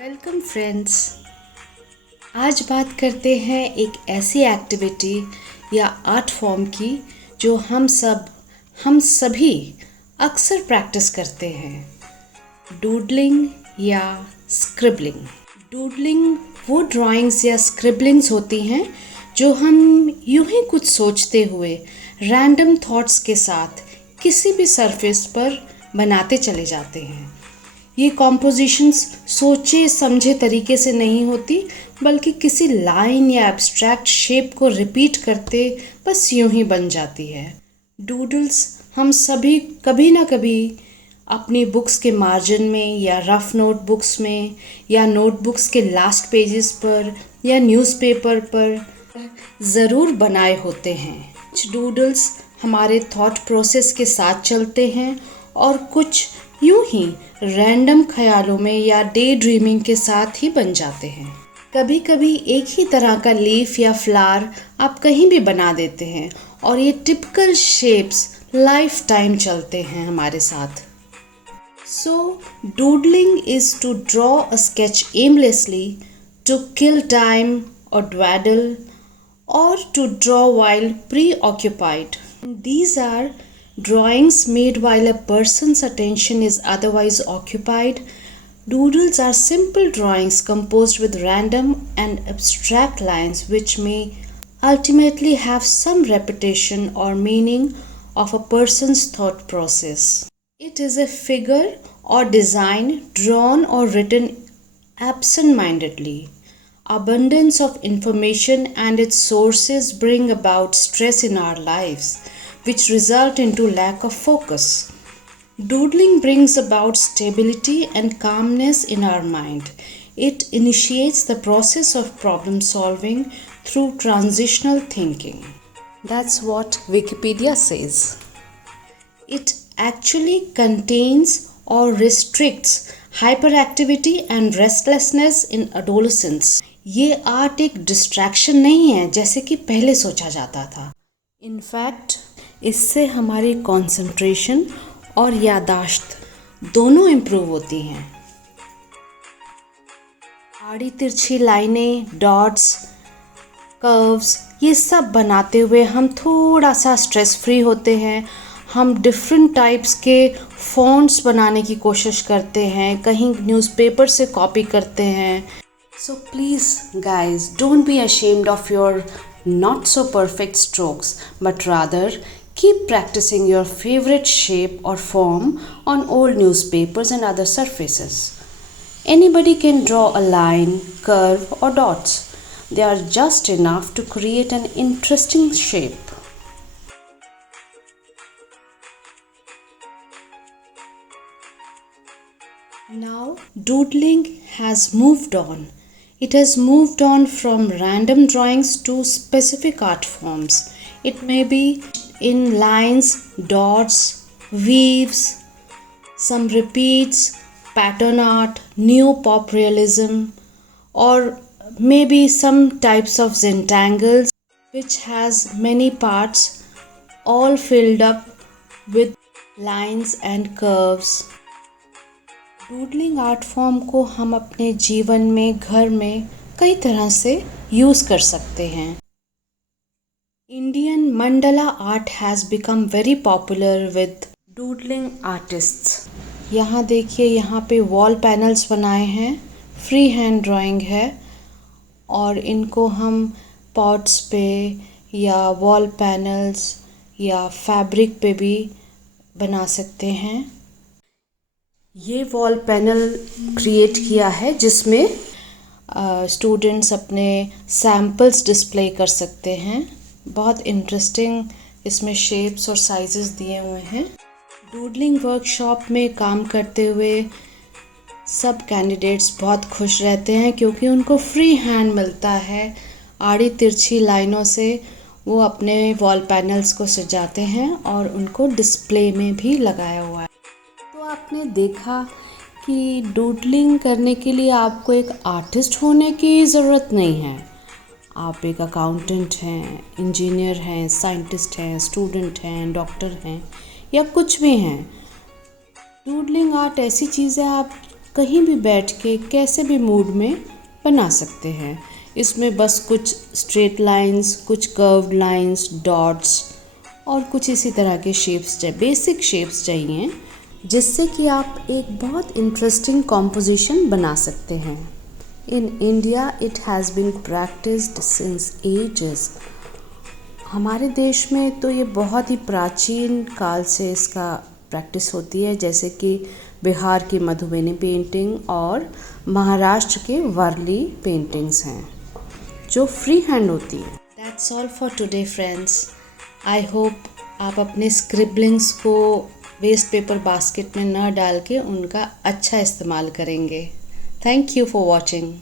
Welcome friends. आज बात करते हैं एक ऐसी एक्टिविटी या आर्ट फॉर्म की जो हम सभी अक्सर प्रैक्टिस करते हैं। डूडलिंग या स्क्रिबलिंग। डूडलिंग वो ड्राइंग्स या स्क्रिबलिंग्स होती हैं जो हम यूं ही कुछ सोचते हुए रैंडम थॉट्स के साथ किसी भी सरफेस पर बनाते चले जाते हैं। ये कॉम्पोजिशंस सोचे समझे तरीके से नहीं होती, बल्कि किसी लाइन या एब्स्ट्रैक्ट शेप को रिपीट करते बस यूं ही बन जाती है। डूडल्स हम सभी कभी ना कभी अपनी बुक्स के मार्जिन में या रफ नोटबुक्स में या नोटबुक्स के लास्ट पेजेस पर या न्यूज़पेपर पर ज़रूर बनाए होते हैं। कुछ डूडल्स हमारे थॉट प्रोसेस के साथ चलते हैं और कुछ यूं ही रैंडम ख्यालों में या डे ड्रीमिंग के साथ ही बन जाते हैं। कभी कभी एक ही तरह का लीफ या फ्लावर आप कहीं भी बना देते हैं और ये टिपिकल शेप्स लाइफ टाइम चलते हैं हमारे साथ। So doodling is to draw a sketch aimlessly, to kill time और dawdle, or to draw while preoccupied. These are drawings made while a person's attention is otherwise occupied. Doodles are simple drawings composed with random and abstract lines which may ultimately have some repetition or meaning of a person's thought process. It is a figure or design drawn or written absent-mindedly. Abundance of information and its sources bring about stress in our lives, which result into lack of focus. Doodling brings about stability and calmness in our mind. It initiates the process of problem solving through transitional thinking. That's what Wikipedia says. It actually contains or restricts hyperactivity and restlessness in adolescents. ये art एक distraction नहीं है जैसे कि पहले सोचा जाता था। इनफैक्ट इससे हमारी कंसंट्रेशन और याददाश्त दोनों इम्प्रूव होती हैं। आड़ी तिरछी लाइनें, डॉट्स, कर्व्स, ये सब बनाते हुए हम थोड़ा सा स्ट्रेस फ्री होते हैं। हम डिफरेंट टाइप्स के फॉन्ट्स बनाने की कोशिश करते हैं, कहीं न्यूज़पेपर से कॉपी करते हैं। So please guys, don't be ashamed of your not so perfect strokes, but rather keep practicing your favorite shape or form on old newspapers and other surfaces. Anybody can draw a line, curve or dots. They are just enough to create an interesting shape. Now doodling has moved on. It has moved on from random drawings to specific art forms. It may be in lines, dots, weaves, some repeats, pattern art, neo pop realism, or maybe some types of Zentangles, which has many parts all filled up with lines and curves. Doodling art form को हम अपने जीवन में, घर में कई तरह से यूज़ कर सकते हैं। Indian Mandla art has become very popular with doodling artists. यहाँ देखिए, यहाँ पे वॉल पैनल्स बनाए हैं, फ्री हैंड ड्राइंग है और इनको हम पॉट्स पे या वॉल पैनल्स या फैब्रिक पे भी बना सकते हैं। ये वॉल पैनल क्रिएट किया है जिसमें स्टूडेंट्स अपने सैम्पल्स डिस्प्ले कर सकते हैं। बहुत इंटरेस्टिंग इसमें शेप्स और साइजेस दिए हुए हैं। डूडलिंग वर्कशॉप में काम करते हुए सब कैंडिडेट्स बहुत खुश रहते हैं क्योंकि उनको फ्री हैंड मिलता है। आड़ी तिरछी लाइनों से वो अपने वॉल पैनल्स को सजाते हैं और उनको डिस्प्ले में भी लगाया हुआ है। तो आपने देखा कि डूडलिंग करने के लिए आपको एक आर्टिस्ट होने की ज़रूरत नहीं है। आप एक अकाउंटेंट हैं, इंजीनियर हैं, साइंटिस्ट हैं, स्टूडेंट हैं, डॉक्टर हैं या कुछ भी हैं। डूडलिंग आर्ट ऐसी चीज़ है, आप कहीं भी बैठ के कैसे भी मूड में बना सकते हैं। इसमें बस कुछ स्ट्रेट लाइंस, कुछ कर्व्ड लाइंस, डॉट्स और कुछ इसी तरह के शेप्स चाहिए, बेसिक शेप्स चाहिए, जिससे कि आप एक बहुत इंटरेस्टिंग कॉम्पोजिशन बना सकते हैं। In India it has been practised since ages. हमारे देश में तो ये बहुत ही प्राचीन काल से इसका प्रैक्टिस होती है, जैसे कि बिहार की मधुबनी पेंटिंग और महाराष्ट्र के वर्ली पेंटिंग्स हैं जो फ्री हैंड होती है। That's all for today friends. I hope आप अपने स्क्रिबलिंग्स को वेस्ट पेपर बास्केट में न डाल के उनका अच्छा इस्तेमाल करेंगे। Thank you for watching.